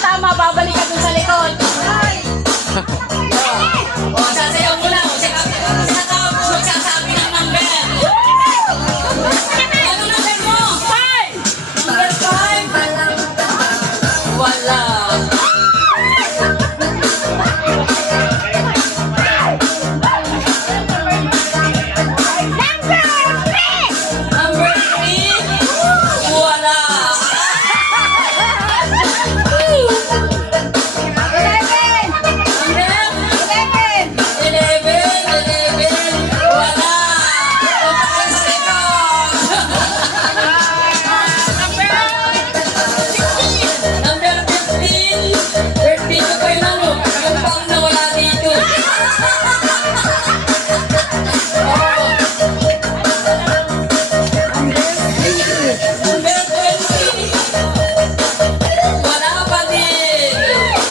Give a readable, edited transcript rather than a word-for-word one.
tama, babalik ka dun sa likod. O, sasayaw mo lang. Magsasabi ng number. Ano number mo? 5! Number 5. Wala.